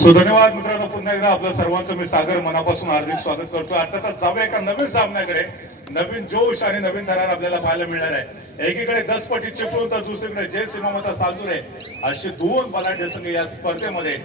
So धन्यवाद मित्रांनो, पुन्हा एकदा आपलं सर्वांचं मी सागर मनापासून हार्दिक स्वागत करतो. अर्थातच जाऊया एका नवीन सामन्याकडे. नवीन जोश आणि नवीन थरार आपल्याला पाहायला मिळणार आहे. एकीकडे 10 पटी चिपळूण तर दुसरीकडे जय सीमामता सालदुरे अशी दोन बलाढ्य संघ या स्पर्धेमध्ये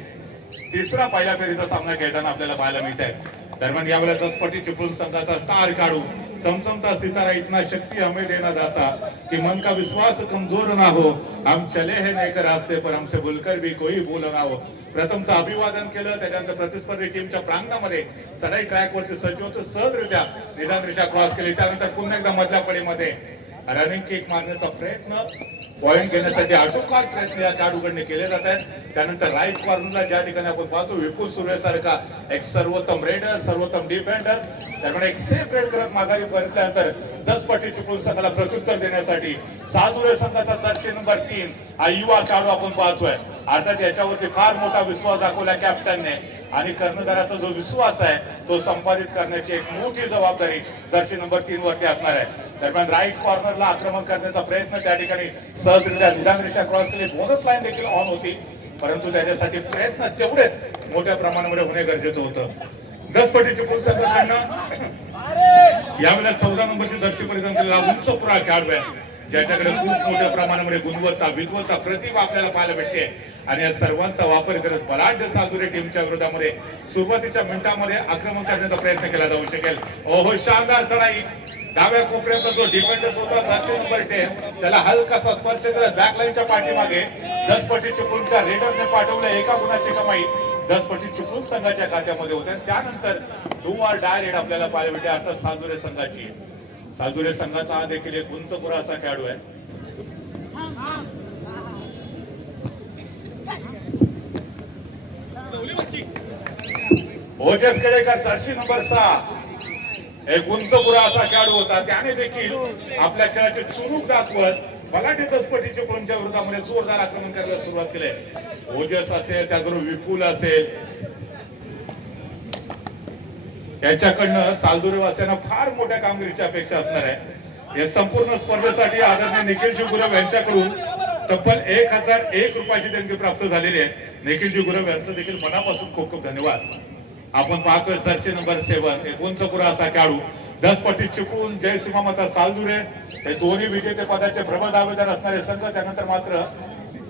तिसरा पहिल्या फेरीचा सामना खेळताना आपल्याला पाहायला मिळत आहे. दरम्यान यावेळेला 10 पटी चिपळूण संघाचा स्टार काढू चमचमता सितारा इतना शक्ति हमें देना जाता कि मन का विश्वास कमजोर ना हो, हम चले हैं नए रास्ते पर हमसे बोलकर भी कोई बोल ना हो. प्रथमतः अभिवादन केलं, त्याच्यानंतर प्रतिस्पर्धी टीमच्या प्रांगणामध्ये चढाई ट्रॅकवरती सज्ज होतो, सहजरित्या निदान रेषा क्रॉस केली. त्यानंतर पुन्हा एकदा मधल्या फळीमध्ये रनिंग किक मारण्याचा प्रयत्न, पॉइंट घेण्यासाठी आटोकाट प्रयत्न या खेळाडूकडे केले जात आहेत. त्यानंतर राईट कॉर्नरला ज्या ठिकाणी आपण पाहतो विपुल सुर्वेसारखा एक सर्वोत्तम रेडर, सर्वोत्तम डिफेंडर, त्यामुळे एक सेफ रेड करत माघारी परतल्यानंतर 10 पटी चिपळूण संघाला प्रत्युत्तर देण्यासाठी सालदुरे संघाचा जर्सी नंबर 3 हा युवा खेळाडू आपण पाहतोय. अर्थात याच्यावरती फार मोठा विश्वास दाखवला कॅप्टनने आणि कर्णधाराचा जो विश्वास आहे तो संपादित करण्याची एक मोठी जबाबदारी जर्सी नंबर 3 वरती असणार आहे. दरम्यान राईट कॉर्नरला आक्रमण करण्याचा प्रयत्न, त्या ठिकाणी सहजरित्या निदान रेषा क्रॉस केली, बोनस लाईन देखील ऑन होती, परंतु त्याच्यासाठी प्रयत्न तेवढेच मोठ्या प्रमाणामध्ये होणे गरजेचं होतं. 10 पटी चिपळूण संघाकडनं यावेळेला 14 नंबरची जर्सी परिधान केलेला उंच पुरा खेळाडू आहे, ज्याच्याकडे खूप मोठ्या प्रमाणामध्ये गुणवत्ता, विद्वत्ता, प्रतिभा आपल्याला पाहायला भेटते आणि या सर्वांचा वापर करत बलाढ्य सालदुरे टीमच्या विरोधामध्ये सुरुवातीच्या मिनिटांमध्ये आक्रमण करण्याचा प्रयत्न केला जाऊ शकेल. ओहो, शानदार चढाई. डाव्या कोपऱ्याचा जो डिफेंडर्स होता जर्सी नंबर 10 त्याला हलकासा स्पर्श करत बॅकलाईनच्या पाठीमागे 10 पटी चिपळूणच्या रेडरने पाठवलं. एका गुणाची कमाई 10 पटी चिपळूण संघाच्या खात्यामध्ये होते. त्यानंतर डू ऑर डाय रेड आपल्याला पाहायला भेटते अर्थात सालदुरे संघाची. सालदुरे संघाचा हा देखील एक उंच पुरा असा खेळाडू आहे. ओजस केळेकर जर्सी नंबर 6 एक उंच पुरा असा खेळाडू होता. त्याने देखील आपल्या खेळाचे चुरूक दाखवत बलाढ्य 10 पटी चिपळूणच्या विरोधामध्ये जोरदार आक्रमण करायला सुरुवात केली. ओजस असेल, त्याचबरोबर विपुल असेल, यांच्याकडनं सालदुरे वासियांना फार मोठ्या कामगिरीची अपेक्षा असणार आहे. या संपूर्ण स्पर्धेसाठी आदरणीय निखिलजी गुरव यांच्याकडून तब्बल 1001 रुपयाची देणगी प्राप्त झालेली आहे. निखिलजी गुरव यांचं देखील मनापासून खूप खूप धन्यवाद. आपण पाहतोय जर्सी नंबर 7 एक उंच पुरा असा खेळाडू 10 पटी चिपळूण जय सीमामता सालदुरे हे दोन्ही विजेते पदाचे प्रबळ दावेदार असणारे संघ. त्यानंतर मात्र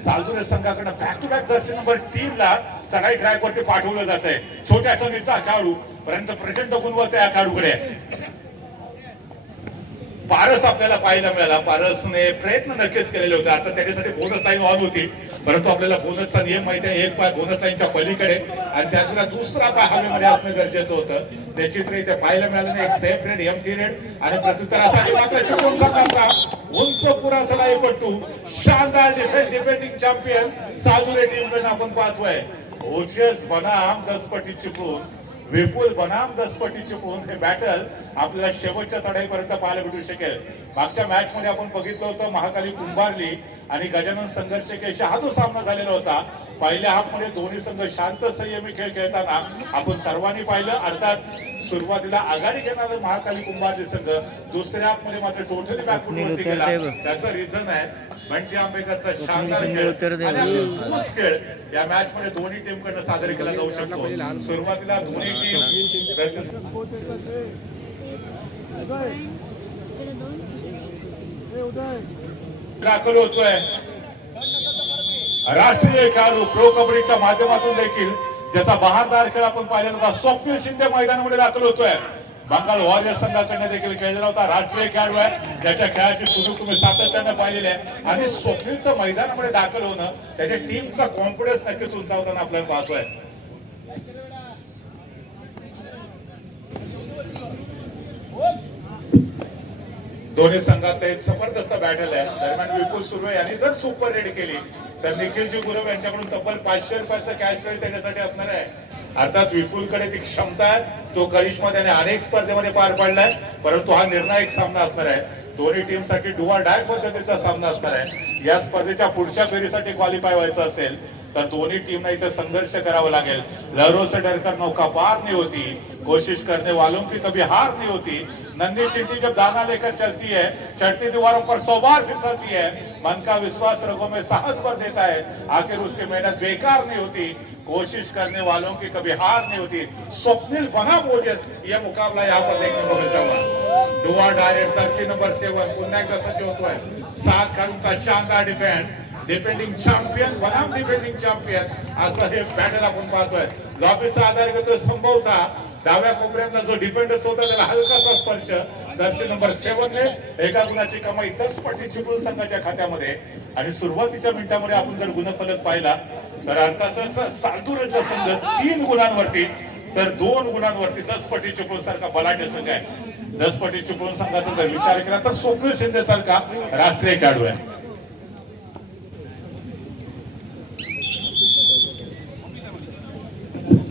सालदुरे संघाकडनं back to back jersey number 3 ला चढाई ट्रॅक वरती पाठवलं जात आहे. छोट्या चणीचा खेळाडू परंतु प्रचंड गुणवत्ता या खेळाडूकडे. पारस आपल्याला पाहायला मिळाला. पारसने प्रयत्न नक्कीच केलेले होते. आता त्याच्यासाठी बोनस लाईन ऑन होती, परंतु आपल्याला बोनसचा नियम माहिती आहे, एक पाय बोनस लाईनच्या पलीकडे आणि त्याचवेळेला दुसरा पाय हवेमध्ये असणं गरजेचं होतं. ते चित्र इथे पाहायला मिळालं. एक सेफ रेड, एमटी रेड आणि प्रत्युत्तरासाठी मात्र चिपळूण संघाचा उंच पुरा चढाईपटू शानदार डिफेंडिंग चॅम्पियन सालदुरे टीमकडून आपण पाहतोय. ओजस बनाम 10 पटी चिपळूण, विपुल बनाम 10 पटी चिपळूण हे बॅटल आपल्याला शेवटच्या चढाईपर्यंत पाहायला भेटू शकेल. मागच्या मॅच मध्ये आपण बघितलं होतं महाकाली कुंभारली आणि गजानन संघर्ष केशा हा जो सामना झालेला होता. पहिल्या हाफ मध्ये दोन्ही संघ शांत संयमी खेळ खेळताना आपण सर्वांनी पाहिलं. अर्थात सुरुवातीला आघाडी घेणारा महाकाली कुंभारली संघ दुसऱ्या हाफ मध्ये मात्र टोटली बॅकवर्ड गेला. त्याचं रिझन आहे म्हणजे आंबेकरचा शानदार खेळ या मॅच मध्ये दोन्ही टीम कडनं सादर केला जाऊ शकतो. सुरुवातीला दोन्ही टीम दाखल होतोय. राष्ट्रीय खेळाडू प्रो कबड्डीच्या माध्यमातून देखील ज्याचा बहारदार खेळ आपण पाहिला होता स्वप्नील शिंदे मैदानामध्ये दाखल होतोय. बंगाल वॉरियर संघाकडनं देखील खेळलेला होता. राष्ट्रीय खेळाडू आहे, त्याच्या खेळाची सुरू तुम्ही सातत्याने पाहिलेली आहे आणि स्वप्नीलचं मैदानामध्ये दाखल होणं त्याच्या टीमचा कॉन्फिडन्स नक्कीच उंचावताना आपल्याला पाहतोय. दोन्ही संघात एक जबरदस्त बॅटल आहे. दरम्यान विपुल सुर्वे यांनी जर सुपर रेड केली तर निखिलजी गुरव यांच्याकडून तब्बल 500 रुपयाचं कॅश प्राइज त्याच्यासाठी असणार आहे. अर्थात विपुलकडे ती क्षमता आहे, तो करिश्मा त्याने अनेक स्पर्धेमध्ये पार पाडलाय, परंतु हा निर्णायक सामना असणार आहे. दोन्ही टीमसाठी डू ऑर डाय पद्धतीचा सामना असणार आहे. या स्पर्धेच्या पुढच्या फेरीसाठी क्वालिफाय व्हायचं असेल तर दोन्ही टीमना इथे संघर्ष करावा लागेल. लहरों से डरकर नौका पार नहीं होती, कोशिश करने वालों की कभी हार नहीं होती. नन्ही चिंटी जब दाना लेकर चलती है, चढ़ती दीवारों पर 100 बार फिसलती है, मन का विश्वास रगों में साहस भर देता है, आखिर उसकी मेहनत बेकार नहीं होती, कोशिश करने वालों की कभी हार नहीं होती। स्वप्निल बनाम ओजस, यह मुकाबला यहाँ पर देखने को मिलता हुआ। डुआ डायरेक्ट जर्सी नंबर 7 पुन्हा एकदा सज्ज होतोय। 7 खेळाडूंचा शानदार डिफेन्स, डिफेंडिंग चॅम्पियन बनाम डिफेंडिंग चॅम्पियन असं हे बॅटल आपण पाहतोय। लॉबीचा आधार घेतोय संभवता डाव्या कोपऱ्यातला जो डिफेंडर्स होता त्याला हलकासा स्पर्श, जर्सी नंबर 7 ने एका गुणाची कमाई 10 पटी चिपळूण संघाच्या खात्यामध्ये। आणि सुरुवातीच्या मिनिटांमध्ये आपण जर गुणफलक पाहिला तर अर्थातच सालतुरेचा संघ 3 गुणांवरती तर 2 गुणांवरती 10 पटी चिपळूण सारखा बलाढ्य संघ आहे। 10 पटी चिपळूण संघाचा जर विचार केला तर स्वप्नील शिंदे सारखा राष्ट्रीय खेळाडू आहे।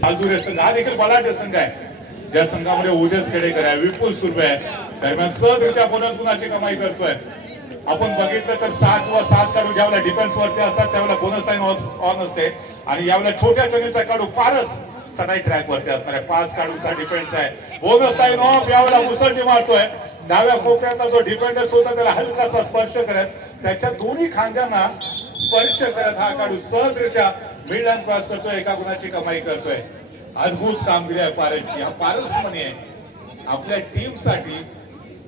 सालतुरे संघ हा देखील बलाढ्य संघ आहे, ज्या संघामध्ये ओजस खेडेकर आहे, विपुल सुर्वे आहे, दरम्यान सहजरित्या बोनस गुणाची कमाई करतोय। आपण बघितलं तर 6 किंवा 7 खेळाडू ज्यावेळेला डिफेन्स वरती असतात त्यावेळेला बोनस लाईन ऑन असते आणि यावेळेला छोट्या चणीचा खेळाडू पारस चढाई ट्रॅक वरती असणार आहे। 5 खेळाडूंचा डिफेन्स आहे, बोनस लाईन ऑफ यावेळेला मुसळी मारतोय। डाव्या कोपऱ्यातला जो डिफेंडर्स होता त्याला हलकासा स्पर्श करत त्याच्या दोन्ही खांद्यांना स्पर्श करत हा खेळाडू सहजरित्या मिड लाईन क्रॉस करतोय, एका गुणाची कमाई करतोय। अद्भुत कामगिरी आहे पारसची। हा पारस म्हणे आपल्या टीम साठी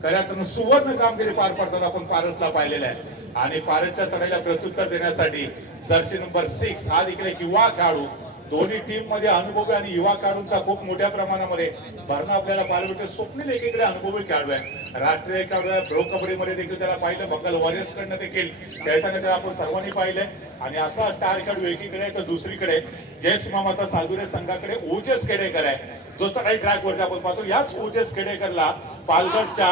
खऱ्या अर्थानं सुवर्ण कामगिरी पार पाडताना आपण पारसला पाहिलेलं आहे आणि पारसच्या चढाईला प्रत्युत्तर देण्यासाठी जर्सी नंबर 6 हा देखील एक युवा खेळाडू, दोन्ही टीम मध्ये अनुभवी आणि युवा खेळाडूंचा खूप मोठ्या प्रमाणामध्ये भरणा आपल्याला पाहायला मिळते। स्वप्नील एकीकडे अनुभवी खेळाडू आहे, राष्ट्रीय खेळाडू आहे, प्रो कबड्डी मध्ये देखील त्याला पाहिलं, बंगाल वॉरियर्स कडनं देखील खेळताना त्याला आपण सर्वांनी पाहिलंय। आणि असा स्टार खेळाडू एकीकडे तर दुसरीकडे जय सीमामाता सालतुरे संघाकडे ओजस खेडेकर आहे, जो चढाई ट्रॅक वरती आपण पाहतो। याच ओजस खेडेकरला पालघरच्या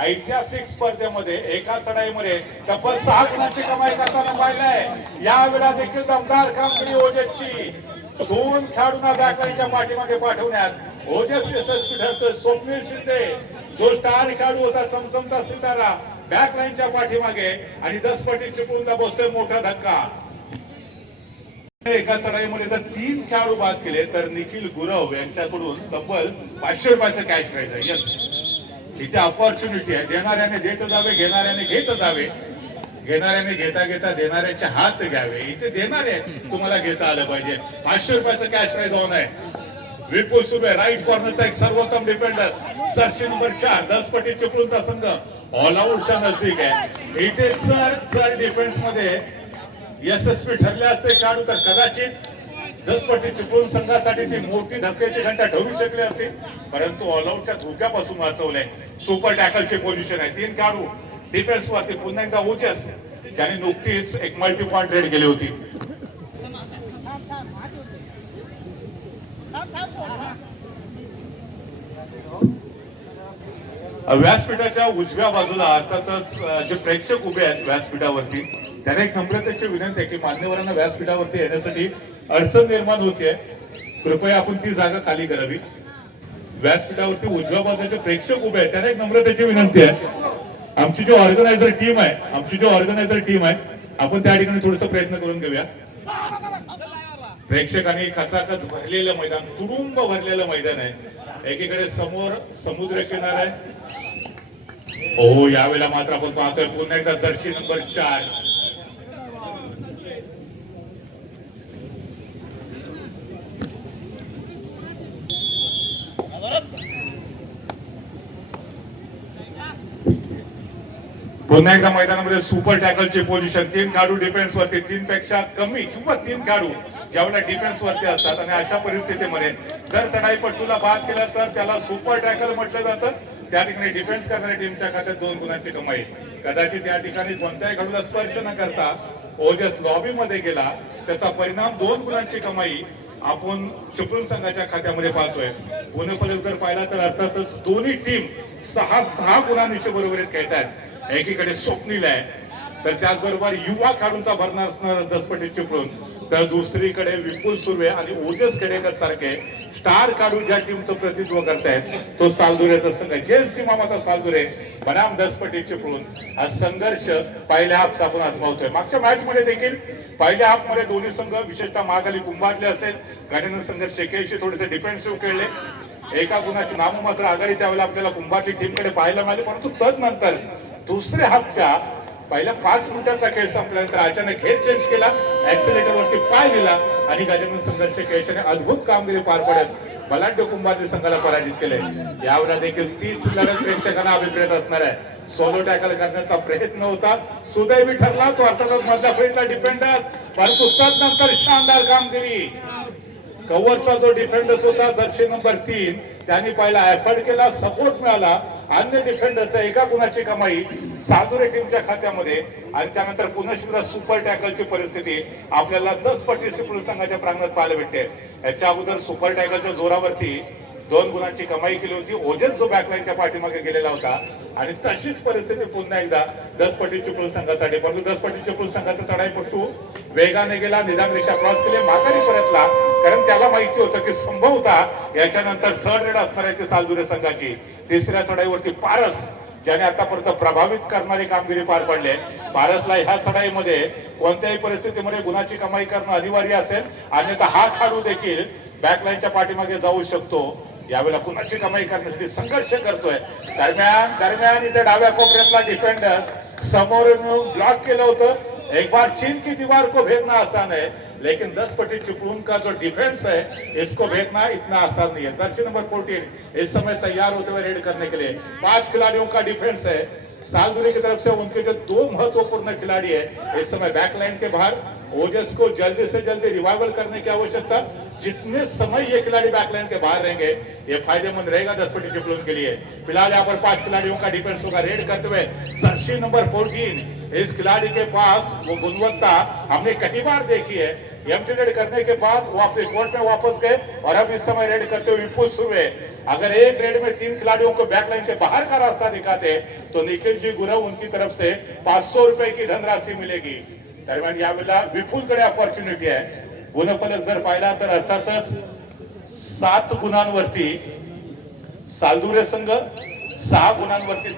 ऐतिहासिक स्पर्धेमध्ये एका चढाईमध्ये तब्बल 6 गुणांची कमाई करताना पाहिलंय। यावेळेला देखील दमदार कामगिरी ओजसची, 2 खेळाडूंना बॅकलाईनच्या पाठीमागे पाठवण्यात ओजस यशस्वी ठरतोय। स्वप्नील शिंदे जो स्टार खेळाडू होता, चमचमता सितारा, बॅकलाईनच्या पाठीमागे आणि 10 पटी चिपळूणला बसतोय मोठा धक्का। एका चढाईमध्ये जर 3 खेळाडू बाद केले तर निखिल गुरव यांच्याकडून तब्बल 500 रुपयाचं कॅश प्राइज आहे। यस, इथे ऑपॉर्च्युनिटी आहे, देणाऱ्याने देत जावे, घेणाऱ्याने घेत जावे, घेणाऱ्याने घेता घेता देणाऱ्याचे हात घ्यावे। इथे देणारे तुम्हाला घेता आलं पाहिजे। 500 रुपयाचं कॅश प्राइज ऑन आहे। विपुल सुबे राईट कॉर्नरचा एक सर्वोत्तम डिफेंडर, जर्सी नंबर 4 10 पटी चिपळूणचा संघ ऑल आउटच्या नजदीक आहे। इथे जर डिफेन्स मध्ये यशस्वी ठरले असते खेळाडू तर कदाचित 10 पटी चिपळूण संघासाठी ती मोठी धक्क्याची घंटा ठरू शकली असती, परंतु ऑल आउटच्या धोक्यापासून वाचवलंय। सुपर टॅकलची पोझिशन आहे, 3 खेळाडू डिफेन्स वरती। पुन्हा एकदा ओजस ज्याने नुकतीच एक मल्टी पॉइंट रेड केली होती। व्यासपीठाच्या उजव्या बाजूला अर्थातच जे प्रेक्षक उभे आहेत व्यासपीठावरती त्यांना एक नम्रतेची विनंती आहे की मान्यवरांना व्यासपीठावरती येण्यासाठी अडचण निर्माण होते, कृपया आपण ती जागा खाली करावी। व्यासपीठावरती उजव्या बाजूचे प्रेक्षक उभे आहेत त्यांना एक नम्रतेची विनंती आहे, आमची जो ऑर्गनायझर टीम आहे आपण त्या ठिकाणी थोडस प्रयत्न करून घेऊया। प्रेक्षकांनी खचाखच भरलेलं मैदान, तुडुंब भरलेलं मैदान आहे। एकीकडे समोर समुद्र किनारा आहे। हो, यावेळेला मात्र आपण पाहतोय पुन्हा एकदा जर्सी नंबर 4 पुन्हा एकदा मैदानामध्ये सुपर टॅकलची पोझिशन। 3 खेळाडू डिफेन्स वरती, 3 पेक्षा कमी किंवा 3 खेळाडू ज्यावेळेला डिफेन्स वरती असतात आणि अशा परिस्थितीमध्ये जर चढाईपटूला बाद केला तर त्याला सुपर टॅकल म्हटलं जातं। त्या ठिकाणी डिफेन्स करणाऱ्या टीमच्या खात्यात 2 गुणांची कमाई। कदाचित या ठिकाणी कोणत्याही खेळाडूला स्पर्श न करता ओजस लॉबी मध्ये गेला, त्याचा परिणाम 2 गुणांची कमाई आपण चिपळूण संघाच्या खात्यामध्ये पाहतोय। गुणफलक जर पाहिला तर अर्थातच दोन्ही टीम 6 गुणांनी बरोबरीत खेळतात। एकीकडे स्वप्नील आहे तर त्याचबरोबर युवा खेळाडूंचा भरणा असणारा 10 पटी चिपळूण, तर दुसरीकडे विपुल सुर्वे आणि ओजस खेडेकर सारखे स्टार खेळाडू ज्या टीमचं प्रतिनिधित्व करतायत तो सालतुरेचा संघ जय सीमामाता सालतुरे बनाम 10 पटी चिपळूण। हा संघर्ष पहिल्या हाफचा आपण आज पाहतोय। मागच्या मॅच मध्ये देखील पहिल्या हाफ मध्ये दोन्ही संघ विशेषतः मागाली कुंभारले असेल, गाडीनं संघर्ष 81 थोडेसे डिफेन्सिव्ह खेळले एका गुणाची नाममात्र आघाडी त्यावेळेला आपल्याला कुंभारली टीमकडे पाहायला मिळाली, परंतु तदनंतर दुसऱ्या हाफच्या पहिल्या 5 मिनिटांचा खेळ संपल्यानंतर अचानक हेड चेंज केला, ऍक्सिलेटर वरती पाय दिला आणि गजानन संघर्ष केशने अद्भुत कामगिरी पार पडत बलाढ्य कुंभारली संघाला पराजित केले. यावेळेला देखील तीच लढत प्रेक्षकांना अभिप्रेत असणार आहे. सोलो टॅकल करण्याचा प्रयत्न होता, सुदैवी ठरला तो अर्थातच मधल्या फळीचा डिफेंडर, परंतु तदनंतर शानदार कामगिरी. कव्हरचा जो डिफेंडर होता जर्सी नंबर 3 त्यांनी पहिला एफर्ट केला, सपोर्ट मिळाला. अन्य डिफेंडरचा एका गुणाची कमाई सादुरे टीमच्या खात्यामध्ये आणि त्यानंतर पुन्हा सुपर टॅकलची परिस्थिती आपल्याला 10 पटी चिपळूण संघाच्या प्रांगणात पाहायला भेटते. याच्या अगोदर सुपर टॅकलच्या जोरावरती 2 गुणांची कमाई केली होती. ओजस जो बॅकलाईनच्या पाठीमागे गेलेला होता आणि तशीच परिस्थिती पुन्हा एकदा 10 पटी चिपळूण संघासाठी. परंतु 10 पटी चिपळूण संघाचा चढाईपटू वेगाने गेला, निदान रेषा क्रॉस केली, माघारी परतला, कारण त्याला माहिती होतं की संभवतः याच्यानंतर थर्ड रेड असणार आहे ती सालदुरे संघाची. तिसऱ्या चढाईवरती पारस ज्याने आतापर्यंत प्रभावित करणारी कामगिरी पार पडली. पारसला ह्या चढाईमध्ये कोणत्याही परिस्थितीमध्ये गुणाची कमाई करणं अनिवार्य असेल, अन्यथा हा खेळाडू देखील बॅकलाईनच्या पाठीमागे जाऊ शकतो. यावेळेला कुणाची कमाई करण्यासाठी संघर्ष करतोय. दरम्यान इथे डाव्या कोपऱ्यातला डिफेंडर समोरून ब्लॉक केलं होतं. एक बार चीन की दीवार को भेदना आसान है, लेकिन 10 पटी चिपळूण का जो डिफेंस है इसको भेदना इतना आसान नहीं है. जर्सी नंबर 14 इस समय तैयार होते हुए रेड करने के लिए 5 खिलाड़ियों का डिफेंस है. सालदुरे की तरफ से उनके जो 2 महत्वपूर्ण खिलाड़ी है इस समय बैकलाइन के बाहर. ओजस को जल्दी से जल्दी रिवाइवल करने की आवश्यकता. जितने समय ये खिलाड़ी बैकलाइन के बाहर रहेंगे ये फायदेमंद रहेगा 10 पटी चिपळूण के लिए. फिलहाल यहाँ पर 5 खिलाड़ियों का डिफेंस होगा. रेड करते हुए जर्सी नंबर 14 इस खिलाड़ी के पास वो गुणवत्ता हमने कई बार देखी है. एमसी रेड करने के बाद वो अपने कोर्ट में वापस गए और अब इस समय रेड करते हुए विपुल सुर्वे अगर एक रेड में 3 खिलाड़ियों को बैकलाइन से बाहर का रास्ता दिखाते तो निखिल जी गुरव उनकी तरफ से 500 रुपए की धनराशि मिलेगी. दरम्यान यावेळेला विपुलकडे अपॉर्च्युनिटी आहे. गुणफलक जर पाहिला तर अर्थातच 7 गुणांवरती सालदुरे संघ, 6 गुणांवरती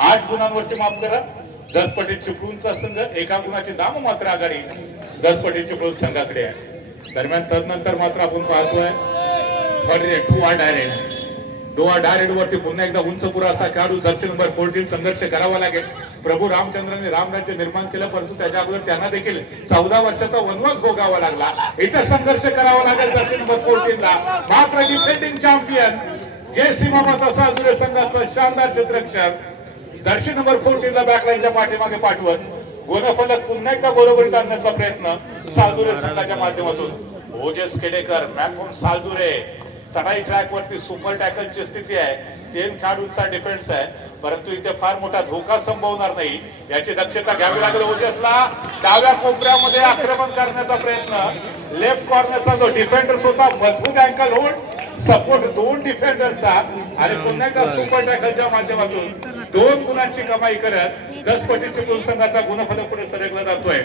8 गुणांवरती माफ करा 10 पटी चिपळूणचा संघ, एका गुणाची नाममात्र आघाडी 10 पटी चिपळूण संघाकडे आहे. दरम्यान तदनंतर मात्र आपण पाहतोय डोआ डायरेक्ट वरती पुन्हा एकदा उंच पुरा असा खेळाडू जर्सी नंबर 14 संघर्ष करावा लागेल. प्रभू रामचंद्रांनी रामराज्य निर्माण केलं, परंतु त्याच्या अगोदर त्यांना देखील 14 वर्षाचा वनवास भोगावा लागला. इथे संघर्ष करावा लागेल जर्सी नंबर 14 ला. मात्र डिफेंडिंग चॅम्पियन जयसी मामाचा सालदुरे संघाचा शानदार क्षेत्ररक्षक जर्सी नंबर 14 ला बॅकलाईनच्या पाठीमागे पाठवत गुणफलक पुन्हा एकदा बरोबरीत आणण्याचा प्रयत्न सालदुरे संघाच्या माध्यमातून. ओजस केडेकर मॅकून सालदुरे चढाई ट्रॅक वरती सुपर टॅकलची स्थिती आहे. 3 खेळाडूंचा डिफेन्स आहे, परंतु इथे फार मोठा धोका संभवणार नाही याची दक्षता घ्यावी लागेल. ओजसला डाव्या कोपऱ्यामध्ये आक्रमण करण्याचा प्रयत्न. लेफ्ट कॉर्नरचा जो डिफेंडर होता मजबूत अँकल होल्ड सपोर्ट 2 डिफेंडरचा आणि पुन्हा एकदा सुपर टॅकलच्या माध्यमातून 2 गुणांची कमाई करत 10 पटी चिपळूण संघाचा गुणफलक पुढे सरकला जातोय.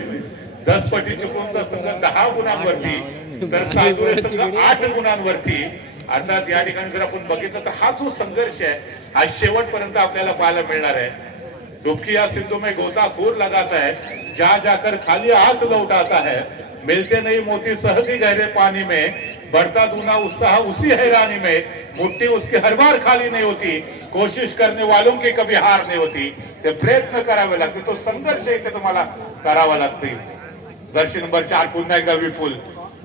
10 पटी चिपळूणचा संघ 10 गुणांवरती तर सालदुरे संघ 8 गुणांवरती. अर्थात या ठिकाणी जर आपण बघितलं तर हा जो संघर्ष आहे हा शेवटपर्यंत आपल्याला पाहायला मिळणार आहे. डुबकी या सिंधू में गोताखोर लगाता है, जा जाकर खाली हाथ लौटाता है, मिलते नहीं मोती सहजी गहरे पानी में, बढ़ता दूना उत्साह उसी हैरानी में, मुट्ठी उसकी हर बार खाली नहीं होती, कोशिश करने वालों की कभी हार नहीं होती. ते प्रयत्न करावे लागते, तो संघर्ष इथे तुम्हाला करावा लागते. जर्सी नंबर 4 पुन्हा एकदा विपुल.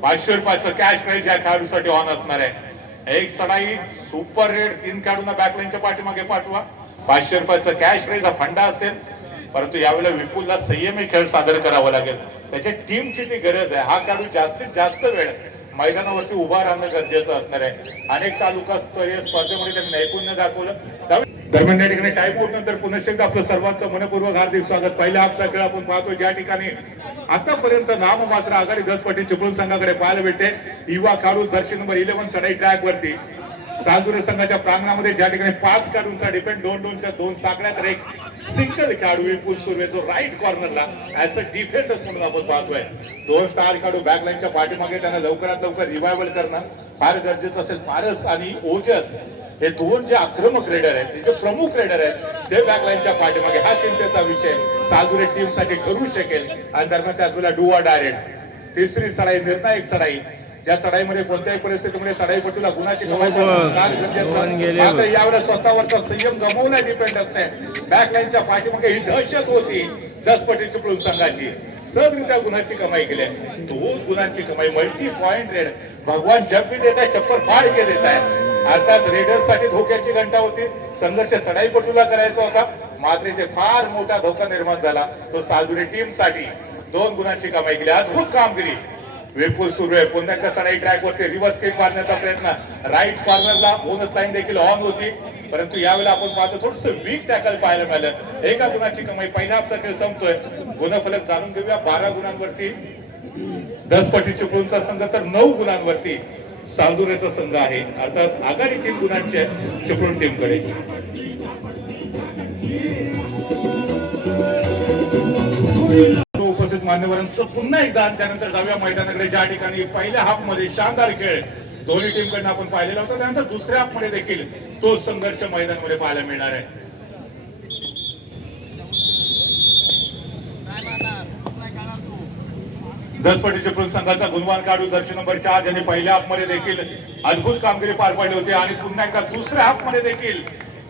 500 रुपयाचं कॅश प्राइज या खेळाडूसाठी ऑन असणार आहे. एक चढाई सुपर रेड 3 खेळाडूंना बॅकलाईनच्या पाठीमागे पाठवा. 500 रुपयाचं कॅश प्राइज हा फंडा असेल, परंतु यावेळेला विपुलला संयमी खेळ सादर करावा लागेल. त्याच्या टीमची ती गरज आहे. हा खेळाडू जास्तीत जास्त वेळ मैदानावरती उभा राहणं गरजेचं असणार आहे. अनेक तालुका स्तरीय स्पर्धेमध्ये त्यांनी नैपुण्य दाखवलं. दरम्यान या ठिकाणी टाइम आउट नंतर पुन्हा एकदा आपलं सर्वांचं मनपूर्वक हार्दिक स्वागत. पहिल्या हाफचा खेळ आपण पाहतो ज्या ठिकाणी आतापर्यंत नाममात्र आघाडी 10 पटी चिपळूण संघाकडे पाहायला भेटते. युवा खेळाडू जर्सी नंबर 11 चढाई ट्रॅक वरती सालदुरे संघाच्या प्रांगणामध्ये ज्या ठिकाणी 5 खेळाडूंचा डिफेंड 2-2च्या 2 साकड्या तर एक सिंगल खेळाडू विपुल सुर्वे जो राईट कॉर्नरला ऍज अ डिफेंडर म्हणून आपण पाहतोय. 2 स्टार खेळाडू बॅकलाईनच्या पाठीमागे त्यांना लवकरात लवकर रिवायवल करणं फार गरजेचं असेल. पारस आणि ओजस हे 2 जे आक्रमक रेडर आहेत, जे प्रमुख रेडर आहेत ते बॅकलाईनच्या पाठीमागे हा चिंतेचा विषय सालदुरे टीम साठी ठरू शकेल. आणि दरम्यान त्याच वेळेला डुआ डायरेक्ट तिसरी चढाई निर्णायक चढाई ज्या चढाईमध्ये कोणत्याही परिस्थितीमध्ये चढाईपटूला गुणाची कमाई मात्र यावेळेस स्वतःवरचा संयम गमावला डिपेंडन्सने बॅकलाईनच्या पाठीमागे ही दहशत होती 10 पटी चिपळूण संघाची सहजरित्या गुणाची कमाई केली तोच गुणांची कमाई मल्टी पॉइंट रेड भगवान जब भी देता है चप्पर फाड़ के देता है अर्थात रेडर साठी धोक्याची घंटा होती संघर्ष चढाईपटूला करायचा होता मात्र इथे फार मोठा धोका निर्माण झाला तो सालदुरी टीम साठी 2 गुणांची कमाई केली अद्भुत कामगिरी विपुल सुरू आहे पुन्हा एकदा चढाई ट्रॅक वरती रिव्हर्स किक मारण्याचा प्रयत्न राईट कॉर्नरला बोनस लाईन देखील ऑन होती परंतु यावेळेला आपण पाहतो थोडस वीक टॅकल पाहायला मिळालं एका गुणाची कमाई पहिला हप्ता खेळ संपतोय गुणफलक जाणून घेऊया 12 गुणांवरती 10 पटी चिपळूणचा संघ तर 9 गुणांवरती सालदुरेचा संघ आहे अर्थात आघाडी 3 गुणांच्या चिपळूण टीमकडे उपस्थित मान्यवरांचं पुन्हा एकदा त्यानंतर जाऊया मैदानाकडे ज्या ठिकाणी पहिल्या हाफ मध्ये शानदार खेळ दोन्ही टीमकडनं आपण पाहिलेला होता त्यानंतर दुसऱ्या हाफ मध्ये देखील तो संघर्ष मैदानामध्ये पाहायला मिळणार आहे 10 पटी चिपळूण संघाचा गुणवान काढू दर्शन नंबर 4 ज्यांनी पहिल्या हाफ मध्ये देखील अद्भुत कामगिरी पार पाडली होती आणि पुन्हा एकदा दुसऱ्या हाफ मध्ये देखील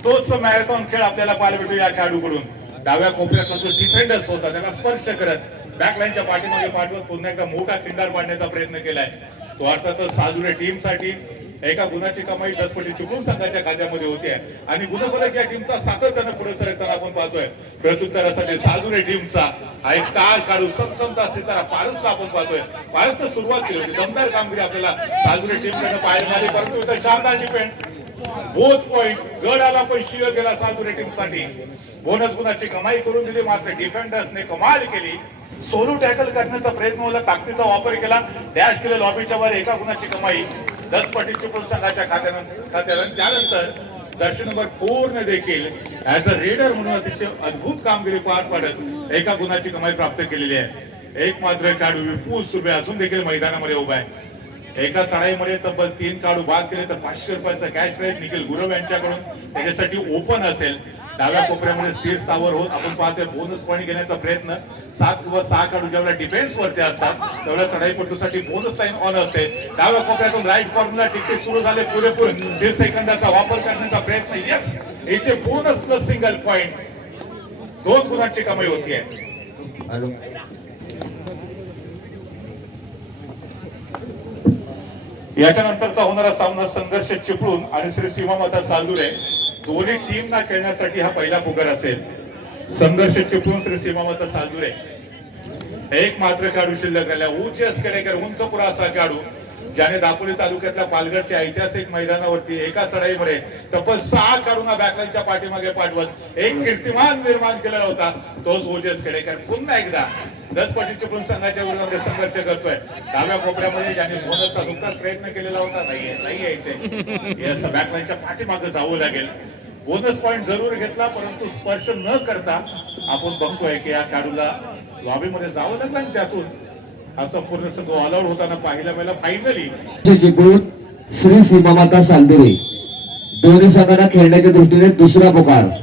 तोच मॅरेथॉन खेळ आपल्याला पाहायला मिळतो या खेळाडूकडून डाव्या कोपऱ्याचा जो डिफेंडर्स होता त्याला स्पर्श करत बॅकलाईनच्या पाठीमागे पाठवत पुन्हा एकदा मोठा खिंडार पाडण्याचा प्रयत्न केलाय तो अर्थातच सालदुरे टीम साठी एका गुणाची कमाई 10 पटी चिपळूण संघाच्या खात्यामध्ये होते आणि गुणफलक या टीमचा सातत्याने पुढे सरकताना आपण पाहतोय प्रत्युत्तरासाठी सालदुरे टीमचा हा एक स्टार काढू चमचमता सितारा पारसला आपण पाहतोय पारसनं सुरुवात केली होती दमदार कामगिरी आपल्याला सालदुरे टीमकडे पाहायला मिळाली परंतु इथं शानदार डिफेन्स बोथ पॉइंट गड आला पण शियर गेला सालदुरे टीम साठी बोनस गुणाची कमाई करून दिली मात्र डिफेंडर्सने कमाल केली सोलो टॅकल करण्याचा प्रयत्न होला ताकदीचा वापर केला डॅश केले लॉबीच्या वर एका गुणाची कमाई 10 पटी चिपळूण संघाच्या खात्यानं त्यानंतर दर्शन नंबर 4 ने देखील ऍज अ रेडर म्हणून अतिशय अद्भुत कामगिरी पार पाडत एका गुणाची कमाई प्राप्त केलेली आहे एक मात्र खेळाडू विपुल सुबे अजून देखील मैदानामध्ये उभा आहे एका चढाईमध्ये तब्बल 3 खेळाडू बाद केले तर 500 रुपयाचा कॅश प्राइज निखिल गुरव यांच्याकडून त्याच्यासाठी ओपन असेल डाव्या कोपऱ्यामध्ये स्थिर स्थावर होत आपण पाहतोय बोनस पॉईंट घेण्याचा प्रयत्न 7 किंवा 6 खेळाडू जेवढ्या डिफेन्स वरती असतात तेवढ्या चढाईपटूसाठी बोनस लाईन ऑन असते डाव्या कोपऱ्यातून राईट कॉर्नरला टिकटिक सुरू झाले पुरेपूर 30 सेकंदाचा वापर करण्याचा प्रयत्न यस इथे बोनस प्लस सिंगल पॉईंट 2 गुणांची कमाई होतीये याच्यानंतरचा होणारा सामना संघर्ष चिपळूण आणि श्री सीमामाता सालदुरे दोन्ही टीमना खेळण्यासाठी हा पहिला पुकार असेल संघर्ष चिपळूण श्री सीमामाता सालदुरे एक मात्र खेळाडू शिल्लक राहिला उच्च कडेकर उंच पुरा असा खेळाडू ज्याने दापोली तालुक्यातल्या पालघरच्या ऐतिहासिक मैदानावरती एका चढाईमध्ये तब्बल 6 खेळाडूंना बॅकलाईनच्या पाठीमागे पाठवत एक कीर्तिमान निर्माण केलेला होता तोच ओजस कडेकर पुन्हा एकदा 10 पटी चिपळूण संघाच्या विरोधामध्ये संघर्ष करतोय डाव्या कोपऱ्यामध्ये ज्याने बोनसचा नुकताच प्रयत्न केलेला होता नाहीये इथे असं बॅकलाईनच्या पाठीमागे जावं लागेल बोनस पॉइंट जरूर घेतला परंतु स्पर्श न करता आपण बघतोय की या खेळाडूला लॉबीमध्ये जावं लागलं आणि त्यातून हा संपूर्ण संघ ऑल आउट होताना पाहिला वेळेला फायनली चिपळूण श्री सीमामाता सालदुरे दोन्ही संघांना खेळण्याच्या दृष्टीने दुसरा पुकार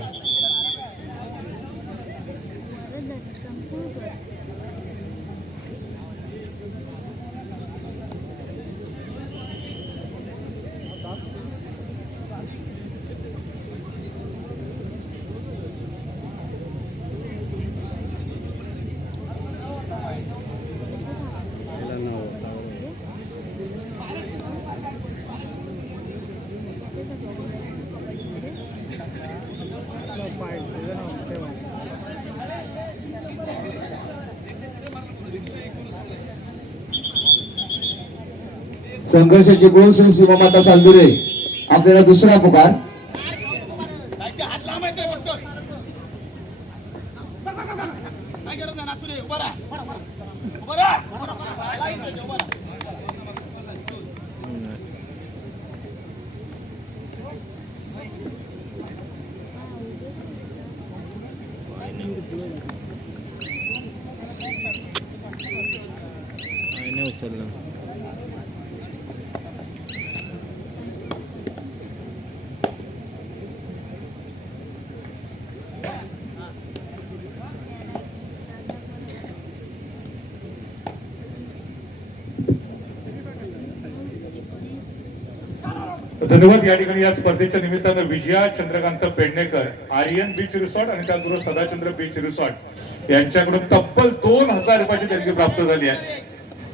संघर्ष चिपळूण श्री सीमामाता सालदुरे आपल्याला दुसरा पुकार धन्यवाद. या ठिकाणी या स्पर्धेच्या निमित्तानं विजया चंद्रकांत पेडणेकर आर्यन बीच रिसॉर्ट आणि त्याचबरोबर सदाचंद्र बीच रिसॉर्ट यांच्याकडून तब्बल 2000 रुपयाची देणगी प्राप्त झाली आहे.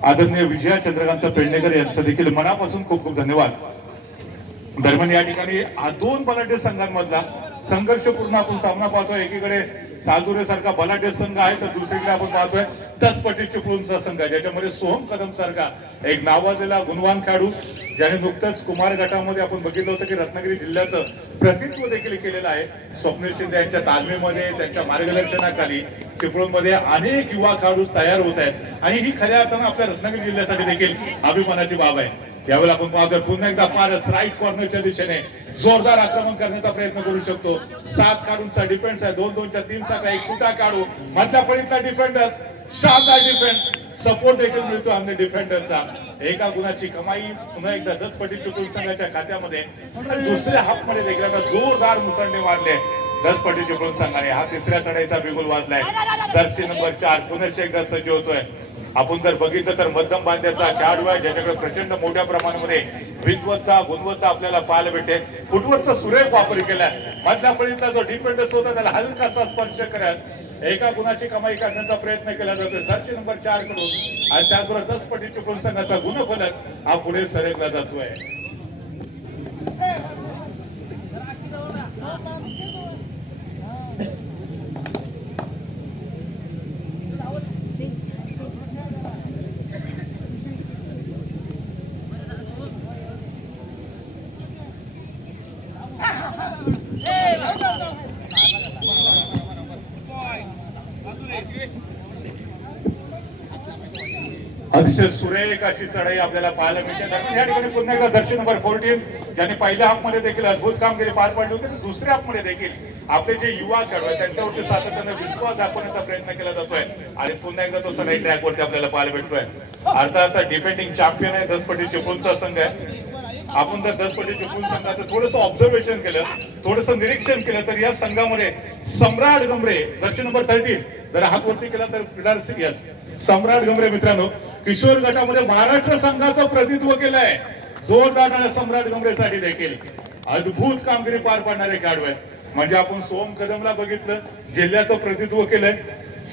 आदरणीय विजया चंद्रकांत पेडणेकर यांचं देखील मनापासून खूप खूप धन्यवाद. दरम्यान या ठिकाणी दोन बलाढ्य संघांमधला संघर्षपूर्ण आपण सामना पाहतोय. एकीकडे सालदुरे सारखा बलाढ्य संघ आहे तर दुसरीकडे आपण पाहतोय 10 पटी चिपळूणचा संघ आहे, ज्याच्यामध्ये सोहम कदम सारखा एक नावाजलेला गुणवान खेळाडू ज्याने नुकतंच कुमार गटामध्ये आपण बघितलं होतं की रत्नागिरी जिल्ह्याचं प्रतिनिधित्व देखील केलेलं आहे. स्वप्नील शिंदे यांच्या तालमीमध्ये त्यांच्या मार्गदर्शनाखाली चिपळूणमध्ये अनेक युवा खेळाडू तयार होत आहेत आणि ही खऱ्या अर्थानं आपल्या रत्नागिरी जिल्ह्यासाठी देखील अभिमानाची बाब आहे. यावेळेला आपण पाहतोय पुन्हा एकदा फारच राईट कॉर्नरच्या दिशेने जोरदार आक्रमण करण्याचा प्रयत्न करू शकतो. 7 काढूंचा डिफेन्स आहे, 2-2च्या 3 चा एक सुटा काढू मधल्या फळीतला डिफेंडर्स शानदार डिफेन्स सपोर्ट देखील मिळतो आमच्या डिफेंडरचा. एका गुणाची कमाई पुन्हा एकदा 10 पटी चिपळूण संघाच्या खात्यामध्ये. दुसऱ्या हाफ मध्ये देखील आता जोरदार मुसंडे मारले 10 पटी चिपळूण संघाने. हा तिसऱ्या चढाईचा बिगुल वाजलाय. जर्सी नंबर 4 पुन्हा एकदा सज्ज होतोय. आपण जर बघितलं तर मध्यम बांध्याचा खेळाडू आहे ज्याच्याकडे प्रचंड मोठ्या प्रमाणामध्ये विद्वत्ता गुणवत्ता आपल्याला पाहायला भेटते. फुटवर्कचा सुरेख वापर केलाय. मधल्या फळीतला जो डिफेंडर्स होता त्याला हलकासा स्पर्श करत एका गुणाची कमाई करण्याचा प्रयत्न केला जातोय जर्सी नंबर 4 कडून आणि त्याचबरोबर 10 पटी चिपळूण संघाचा गुणफलक हा पुढे सरकला जातोय. अतिशय सुरेख अशी चढाई आपल्याला पाहायला मिळते. या ठिकाणी पुन्हा एकदा दर्शन नंबर 14 ज्यांनी पहिल्या हाफ मध्ये देखील अद्भुत कामगिरी पार पाडली होती, दुसऱ्या हाफ मध्ये देखील आपले जे युवा खेळाडू आहेत त्यांच्यावरती सातत्याने विश्वास दाखवण्याचा प्रयत्न केला जातोय आणि पुन्हा एकदा तो चढाई ट्रॅकवरती आपल्याला पाहायला भेटतोय. अर्थात डिफेंडिंग चॅम्पियन आहे 10 पटी चिपळूणचा संघ आहे. आपण जर 10 पटी चिपळूण संघाचं थोडंसं ऑब्झर्वेशन केलं, थोडंसं निरीक्षण केलं तर या संघामध्ये सम्राट गमरे दर्शन नंबर 13 जर हात वरती केला तर यस सम्राट गमरे मित्रांनो किशोर गटामध्ये महाराष्ट्र संघाचं प्रतिनिधित्व केलंय. जोरदार सम्राट गमरेसाठी देखील अद्भुत कामगिरी पार पाडणारे खेळाडू आहेत. म्हणजे आपण सोहम कदमला बघितलं जिल्ह्याचं प्रतिनिधित्व केलंय.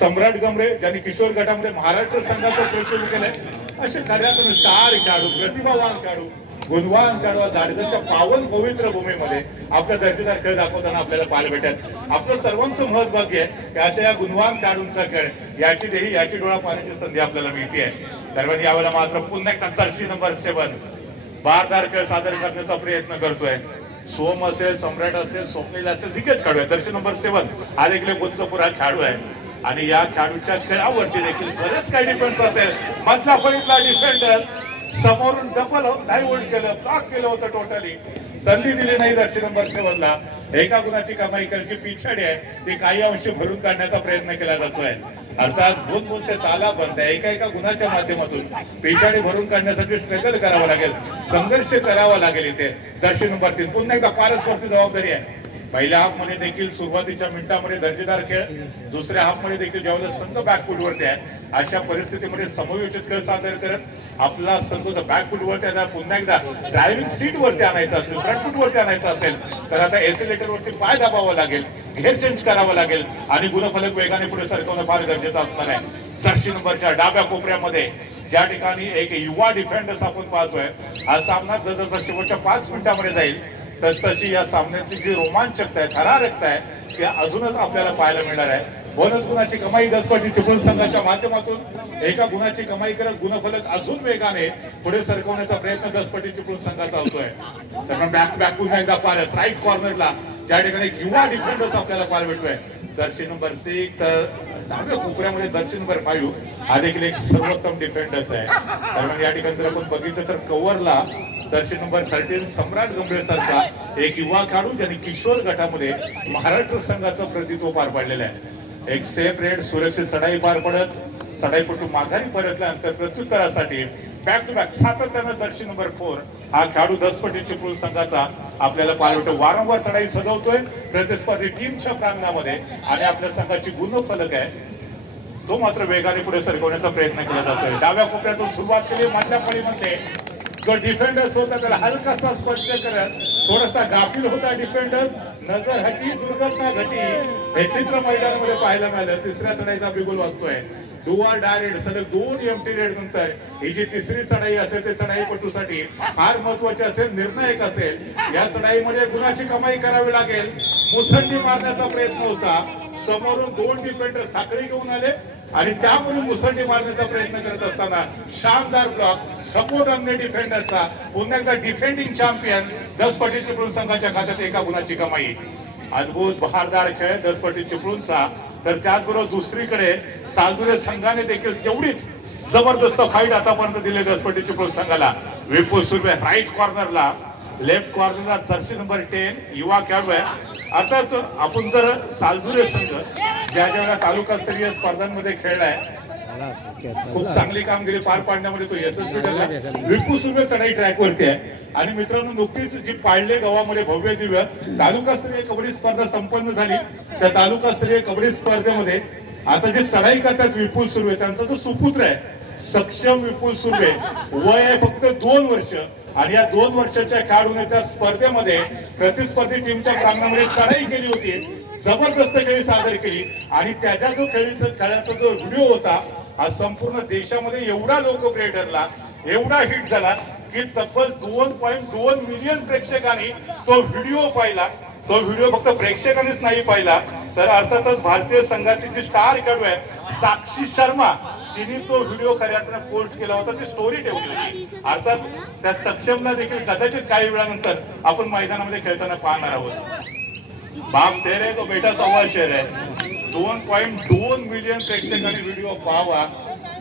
सम्राट गमरे ज्यांनी किशोर गटामध्ये महाराष्ट्र संघाचं प्रतिनिधित्व केलंय. असे खऱ्या स्टार खेळाडू प्रतिभावान खेळाडू गुणवान खेळाडू झाडगडच्या पावन पवित्र भूमीमध्ये आपल्या दर्जेदार खेळ दाखवताना आपल्याला पाहायला भेटतात. आपलं सर्वांचं महत्व भाग्य आहे की अशा या गुणवान खेळाडूंचा खेळ याची डोळा पाहण्याची संधी आपल्याला मिळते आहे. दरम्यान यावेळेला मात्र पुन्हा एकदा जर्सी नंबर 7 बारदार खेळ सादर करण्याचा प्रयत्न करतोय. सोम असेल सम्राट असेल स्वप्नील असेल दिग्गज खेळाडू आहे. दर्शन नंबर 7 हा देखील गुंचपुरा खेळाडू आहे आणि या खेळाडूच्या खेळावरती देखील बरेच काही डिफेन्स असेल. मधला फळीतला डिफेंडर समोरून डबल नाही होल्ड केलं, ब्लॉक केलं होतं. टोटली संधी दिली नाही दर्शन नंबर 7 ला. एका गुणाची कमाई करण्याची पिछाडी आहे ती काही अंशी भरून काढण्याचा प्रयत्न केला जातोय. अर्थात 2 वर्ष ताला बंद आहे. एका गुणाच्या माध्यमातून पिछाडी भरून काढण्यासाठी स्ट्रगल करावं लागेल, संघर्ष करावा लागेल. इथे दर्शन नंबर 3 पुन्हा एकदा फारच वरती जबाबदारी आहे. पहिल्या हाफ मध्ये देखील सुरुवातीच्या मिनिटांमध्ये दर्जेदार खेळ, दुसऱ्या हाफ मध्ये देखील ज्यावेळेला संघ बॅकफुटवरती आहे अशा परिस्थितीमध्ये समयोचित खेळ सादर करत आपला संघ बॅकफुटवरती आहे. पुन्हा एकदा ड्रायव्हिंग सीट वरती आणायचं असेल, फ्रंटफुट वरती आणायचं असेल तर आता एसिलेटर वरती पाय दाबावा लागेल, घेर चेंज करावा लागेल आणि गुणफलक वेगाने पुढे सरकवणं फार गरजेचं असणार आहे. जर्सी नंबरच्या डाव्या कोपऱ्यामध्ये ज्या ठिकाणी एक युवा डिफेंडर्स आपण पाहतोय. हा सामना जसं शेवटच्या 5 मिनिटांमध्ये जाईल तशी या सामन्यातली जी रोमांचकता आहे, थरारकता आहे ती अजूनच आपल्याला पाहायला मिळणार आहे. बोनस गुणाची कमाई 10 पटी चिपळूण संघाच्या माध्यमातून एका गुणाची कमाई करत गुणफलक अजून वेगाने पुढे सरकवण्याचा प्रयत्न 10 पटी चिपळूण संघाचा होतोय. तर बॅक पुन्हा एकदा पारस राईट कॉर्नरला ज्या ठिकाणी युवा डिफेंडर्स आपल्याला पाहायला भेटतोय. जर्सी नंबर 6 तर डाव्या कोपऱ्यामध्ये जर्सी नंबर 5 हा देखील एक सर्वोत्तम डिफेंडर्स आहे. कारण या ठिकाणी जर आपण बघितलं तर कव्हरला जर्सी नंबर 13 सम्राट गंभीर सारखा एक युवा खेळाडू ज्यांनी किशोर गटामध्ये महाराष्ट्र संघाचं प्रतिनिधित्व पार पाडलेलं आहे. एक सेफ रेड सुरक्षित चढाई पार पडत चढाईपटू माघारी परतल्यानंतर प्रत्युत्तरासाठी बॅक टू बॅक सातत्यानं जर्सी नंबर 4 हा खेळाडू 10 पटी चिपळूण संघाचा आपल्याला पाहायला वारंवार चढाई सजवतोय प्रतिस्पर्धी टीमच्या प्रांगणामध्ये आणि आपल्या संघाची गुणफलक आहे तो मात्र वेगाने पुढे सरकवण्याचा प्रयत्न केला जातोय. डाव्या कोपऱ्यातून सुरुवात केली मधल्या फळीमध्ये जो डिफेंडर्स होता त्याला हलकासा स्पर्श करत थोडासा गाफील होता डिफेंडर्स, नजर हटी, दुर्घटना घटी, हे चित्र मैदानामध्ये पाहायला मिळालं. तिसऱ्या चढाईचा बिगुल वाजतोय. दुवा डायरेक्ट सलग 2 एमटी रेड नंतर ही जी तिसरी चढाई असेल ते चढाईपटूसाठी फार महत्वाची असेल, निर्णायक असेल. या चढाईमध्ये गुणाची कमाई करावी लागेल. मुसंडी मारण्याचा प्रयत्न होता, समोरून 2 डिफेंडर साखळी घेऊन आले आणि त्यामुळे मुसंडी मारण्याचा प्रयत्न करत असताना शानदार ब्लॉक सपोर्ट ऑन डिफेंडरचा. पुन्हा एकदा डिफेंडिंग चॅम्पियन 10 पटी चिपळूण संघाच्या खात्यात 1 गुणाची कमाई. अद्भुत बहारदार खेळ 10 पटी चिपळूणचा. तर त्याचबरोबर दुसरीकडे सालदुरे संघाने देखील तेवढीच जबरदस्त फाईट आतापर्यंत दिली 10 पटी चिपळूण संघाला. विपुल सुर्वे राईट कॉर्नरला, लेफ्ट कॉर्नरला जर्सी नंबर 10 युवा खेळाडू आहे. अर्थात आपण जर सालदुरे संघ ज्या ज्या तालुकास्तरीय स्पर्धांमध्ये खेळलाय, खूप चांगली कामगिरी पार पाडण्यामध्ये तो यशस्वी ठरला. विपुल सुर्वे चढाई ट्रॅकवरती आहे. आणि मित्रांनो, नुकतीच जी पाळले गावामध्ये भव्य दिव्य तालुकास्तरीय कबड्डी स्पर्धा संपन्न झाली. त्या तालुकास्तरीय कबड्डी स्पर्धेमध्ये आता जे चढाई करतात विपुल सुर्वे, त्यांचा जो सुपुत्र आहे सक्षम विपुल सुर्वे, वय आहे फक्त 2 वर्ष. आणि या 2 वर्षाच्या खेळाडूने त्या स्पर्धेमध्ये प्रतिस्पर्धी टीमच्या प्रांगणामध्ये चढाई केली होती, जबरदस्त खेळी सादर केली. आणि त्याच्या जो खेळाचा जो व्हिडिओ होता हा संपूर्ण देशामध्ये एवढा लोकप्रिय ठरला, एवढा हिट झाला की तब्बल 2.2 मिलियन प्रेक्षकांनी तो व्हिडिओ पाहिला. तो व्हिडिओ फक्त प्रेक्षकांनीच नाही पाहिला, तर अर्थातच भारतीय संघाची जी स्टार खेळाडू आहे साक्षी शर्मा, तिने तो व्हिडिओ खऱ्या अर्थाने पोस्ट केला होता, ती स्टोरी ठेवली होती. अर्थात त्या सक्षमला देखील कदाचित काही वेळानंतर आपण मैदानामध्ये खेळताना पाहणार आहोत. बाप शेर आहे तो बेटा सव्वा शेर आहे. 2.2 मिलियन प्रेक्षकांनी व्हिडिओ पाहावा.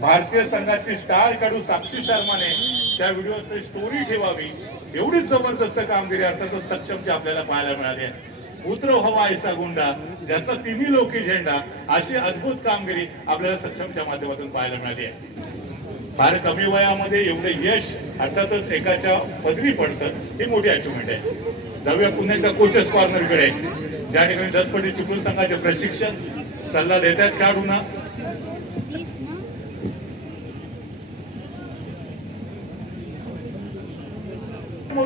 भारतीय संघाची स्टार खेळाडू साक्षी शर्माने त्या व्हिडिओची स्टोरी ठेवावी, एवढीच जबरदस्त कामगिरी अर्थातच सक्षमची आपल्याला पाहायला मिळाली आहे. उतरव हवा ऐसा गुंडा, ज्याचा तिन्ही लोकी झेंडा, अशी अद्भुत कामगिरी आपल्याला सक्षमच्या माध्यमातून पाहायला मिळाली आहे. फार कमी वयामध्ये एवढे यश अर्थातच एकाच्या पदवी पडतं, ही मोठी अचिव्हमेंट आहे. जाऊया पुन्हा एकदा कोचेस कॉर्नरकडे, ज्या ठिकाणी 10 पटी चिपळूण संघाचे प्रशिक्षण सल्ला देतात खेळाडूंना.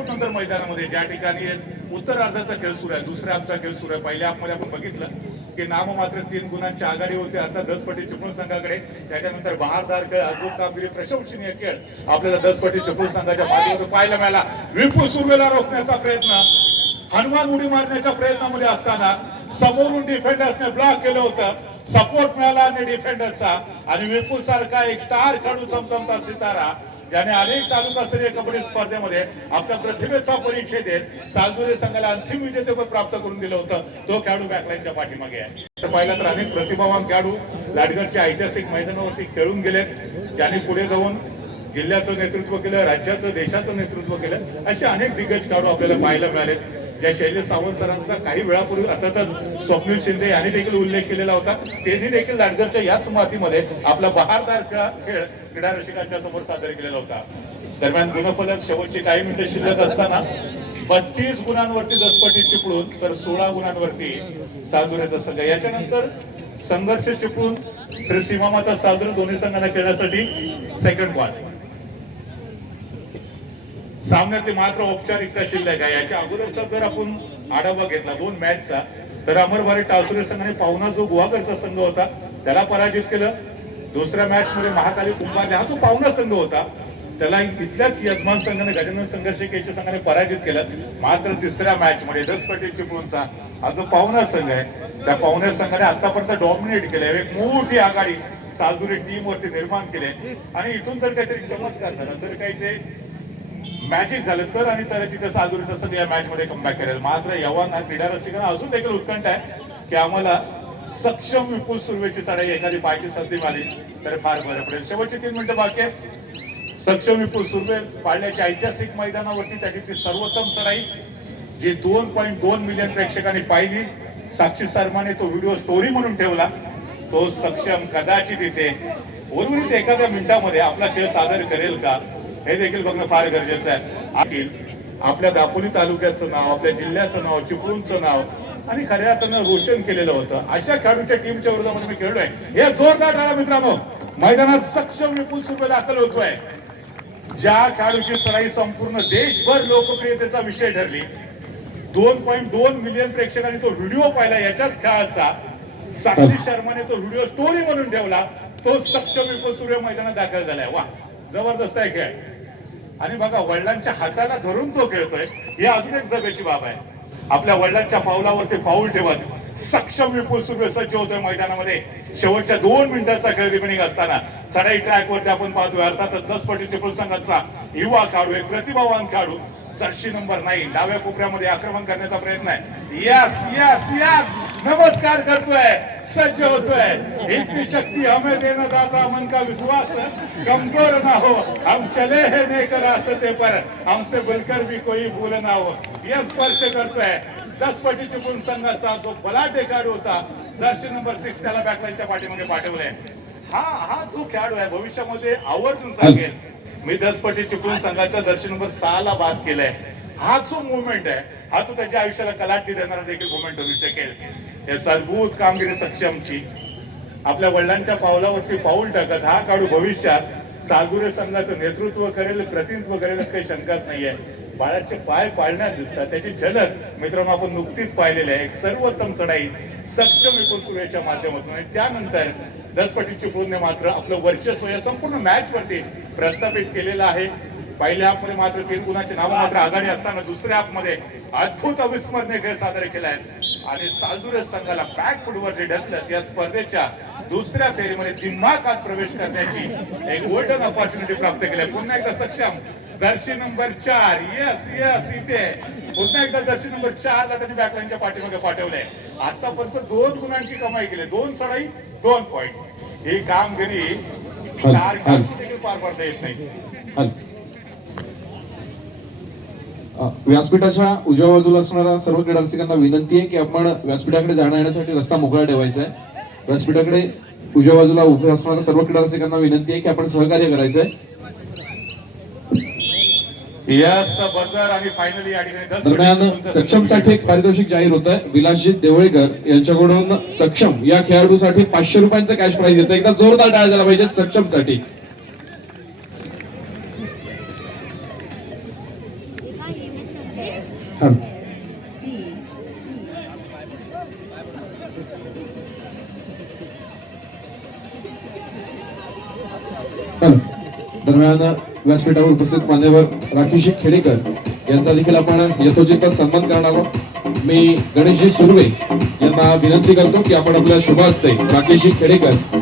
नंतर मैदानामध्ये ज्या ठिकाणी उत्तर अर्धाचा खेळ सुरू आहे, दुसऱ्या हाफचा खेळ सुरू आहे. पहिल्या हाफमध्ये आपण बघितलं की नाममात्र 3 गुणांची आघाडी होते आता 10 पटी चिपळूण संघाकडे. त्याच्यानंतर बहारदार खेळ, अद्भुत कामगिरी, प्रशंसनीय खेळ आपल्याला 10 पटी चिपळूण संघाच्या माध्यमातून पाहायला मिळाला. विपुल सुर्वेला रोखण्याचा प्रयत्न, हनुमान उडी मारण्याच्या प्रयत्नामध्ये असताना समोरून डिफेंडर्सने ब्लॉक केलं होतं, सपोर्ट मिळाला आणि डिफेंडरचा. आणि विपुल सारखा एक स्टार खेळाडू चमचमता सितारा, ज्याने अनेक तालुकास्तरीय कबड्डी स्पर्धेमध्ये आपल्या प्रतिभेचा परिचय देत सालदुरे संघाला अंतिम विजेतेपद प्राप्त करून दिलं होतं, तो खेळाडू बॅकलाईनच्या पाठीमागे आहे. तर पाहिलं तर अनेक प्रतिभावान खेळाडू लाडगडच्या ऐतिहासिक मैदानावरती खेळून गेलेत, ज्यांनी पुढे जाऊन जिल्ह्याचं नेतृत्व केलं, राज्याचं, देशाचं नेतृत्व केलं. असे अनेक दिग्गज खेळाडू आपल्याला पाहायला मिळाले. ज्या शैलेश सावंत सरांचा काही वेळापूर्वी अर्थातच स्वप्नील शिंदे यांनी देखील उल्लेख केलेला होता, त्यांनी देखील लाडगडच्या याच मातीमध्ये आपला बहारदार खेळ क्रीडा रसिकांच्या समोर सादर केलेला होता. दरम्यान गुणफलक शेवटची काही मिनिटे शिल्लक असताना 32 गुणांवरती 10 पटी चिपळूण, तर 16 गुणांवरती सालदुरेचा संघ. याच्यानंतर संघर्ष चिपळूण श्री सीमामाता सालदुरे दोन्ही संघांना खेळण्यासाठी सेकंड बॉल. सामन्यातली मात्र औपचारिकता शिल्लक आहे. याच्या अगोदरचा जर आपण आढावा घेतला 2 मॅचचा, तर अमरभारी टासुरे संघाने पाहुणा जो गुहागरचा संघ होता त्याला पराजित केलं. दुसऱ्या मॅच मध्ये महाकाली कुंभारने, हा तो पाहुणा संघ होता, त्याला इथल्याच यजमान संघाने गजानन संघर्ष केच्या संघाने पराजित केलं. मात्र तिसऱ्या मॅच मध्ये 10 पटी चिपळूणचा हा जो पाहुणा संघ आहे, त्या पाहुण्या संघाने आतापर्यंत डॉमिनेट केलंय, एक मोठी आघाडी सालदुरे टीम वरती निर्माण केले. आणि इथून जर काहीतरी चमत्कार झाला, तर काही ते मॅजिक झालं तर आणि त्याची त्या सालदुरेचा संघ या मॅच मध्ये कमबॅक करेल. मात्र यवाना क्रीडा रसिकांना अजून देखील उत्कंठ आहे की आम्हाला सक्षम विपुल सुर्वेची चढाई एखादी पाहायची संधी मिळाली तर फार बरं पडेल. शेवटची 3 मिनिटं बाकी आहेत. सक्षम विपुल सुर्वे पाळण्याच्या ऐतिहासिक मैदानावरती त्याची ती सर्वोत्तम चढाई जी 2.2 मिलियन प्रेक्षकांनी पाहिली. साक्षी शर्माने तो व्हिडिओ स्टोरी म्हणून ठेवला. तो सक्षम कदाचित इथे उर्वरित एखाद्या मिनिटामध्ये आपला खेळ सादर करेल का हे देखील बघणं फार गरजेचं आहे. आपल्या दापोली तालुक्याचं नाव, आपल्या जिल्ह्याचं नाव, चिपळूणचं नाव आणि खऱ्या अर्थानं रोशन केलेलं होतं. अशा खेळाडूच्या टीमच्या विरोधामध्ये मी खेळलोय. हे जोरदार टाळा मित्रांनो. मैदानात सक्षम विपुल सुर्वे दाखल होतोय. ज्या खेळाडूची चढाई संपूर्ण देशभर लोकप्रियतेचा विषय ठरली, 2.2 मिलियन प्रेक्षकांनी तो व्हिडिओ पाहिला याच्याच खेळाचा, साक्षी शर्माने तो व्हिडिओ स्टोरी म्हणून ठेवला, तो सक्षम विपुल सूर्य मैदानात दाखल झालाय. वा, जबरदस्त आहे खेळ. आणि बघा, वडिलांच्या हाताला धरून तो खेळतोय, ही अजून एक जगाची बाब आहे. आपल्या वडिलांच्या पावलावरती पाऊल ठेवत सक्षम विपुल सूर्य सज्ज होतोय मैदानामध्ये. शेवटच्या 2 मिनिटाचा खेळ रिमेनिंग असताना चढाई ट्रॅक वरती आपण पाहतोय. अर्थातच 10 पटी चिपळूण संघाचा युवा खेळाडू, एक प्रतिभावान खेळाडू, जर्सी नंबर 9 डाव्या कोपऱ्यामध्ये आक्रमण करण्याचा प्रयत्न आहे. यस यस यस, नमस्कार करतोय, सज्ज होतोय. इतनी शक्ति हमें देना दाता, मन का विश्वास कमजोर ना हो, हम चले है नेक रास्ते पर, हमसे बोलकर भी कोई भूल ना हो. यस, स्पर्श करतोय 10 पटी चिपळूण संघाचा जो बलाढ्य खेळाडू होता, जर्सी नंबर 6, त्याला बॅकलाईनच्या पाठीमागे पाठवलंय. हा जो खेळाडू आहे भविष्यामध्ये आवर्जून सांगेल, मी 10 पटी चिपळूण संघाच्या जर्सी नंबर 6 ला बाद केलाय. हा जो मुवमेंट आहे, हा तो त्याच्या आयुष्याला कलाटणी देणारा देखील मुवमेंट होऊ शकेल. या अद्भुत कामगिरी सक्षमची आपल्या वडिलांच्या पावलावरती पाऊल टाकत हा खेळाडू भविष्यात सालगुरे संघाचं नेतृत्व करेल, प्रतिनिधित्व करेल, काही शंकाच नाहीये. बाळाचे पाय पाळण्यात दिसतात, त्याची झलक मित्रांनो आपण नुकतीच पाहिलेली आहे. एक सर्वोत्तम चढाई सक्षम विपुल सूर्यच्या माध्यमातून. आणि त्यानंतर 10 पटी चिपळूणने मात्र आपलं वर्चस्व या संपूर्ण मॅच वरती प्रस्थापित केलेलं आहे. पहिल्या हाफ मध्ये मात्र 3 गुणाची नावं मात्र आघाडी असताना दुसऱ्या हाफ मध्ये अद्भुत अविस्मरणीय खेळ सादर केलाय आणि सालदुरे संघाला बॅक फुटवर जे ढकलत या स्पर्धेच्या दुसऱ्या फेरीमध्ये दिमाखात प्रवेश करण्याची एक गोल्डन ऑपॉर्च्युनिटी प्राप्त केली. पुन्हा एकदा सक्षम जर्सी नंबर 4, यस यस, इथे पुन्हा एकदा जर्सी नंबर 4 ला त्यांनी बॅकलाईनच्या पाठीमागे पाठवलंय. आतापर्यंत 2 गुणांची कमाई केली, 2 चढाई 2 पॉइंट. ही कामगिरी देखील पार पाडता येत नाही. व्यासपीठाच्या उजव्या बाजूला असणाऱ्या सर्व क्रीडा रसिकांना विनंती आहे की आपण व्यासपीठाकडे जाण्या येण्यासाठी रस्ता मोकळा ठेवायचा आहे. व्यासपीठाकडे उजव्या बाजूला उभे असणाऱ्या सर्व क्रीडा रसिकांना विनंती आहे की आपण सहकार्य करायचंय. दरम्यान सक्षमसाठी एक पारितोषिक जाहीर होत आहे. विलासजी देवळेकर यांच्याकडून सक्षम या खेळाडूसाठी 500 रुपयांचं कॅश प्राइज येतं. एकदा जोरदार टाळ्या झाला पाहिजे सक्षमसाठी. दरम्यान व्यासपीठावर उपस्थित मान्यवर राकेश खेडेकर यांचा देखील आपण यथोचित सन्मान करणार आहोत. मी गणेशजी सुर्वे यांना विनंती करतो की आपण आपल्या शुभ हस्ते राकेश खेडेकर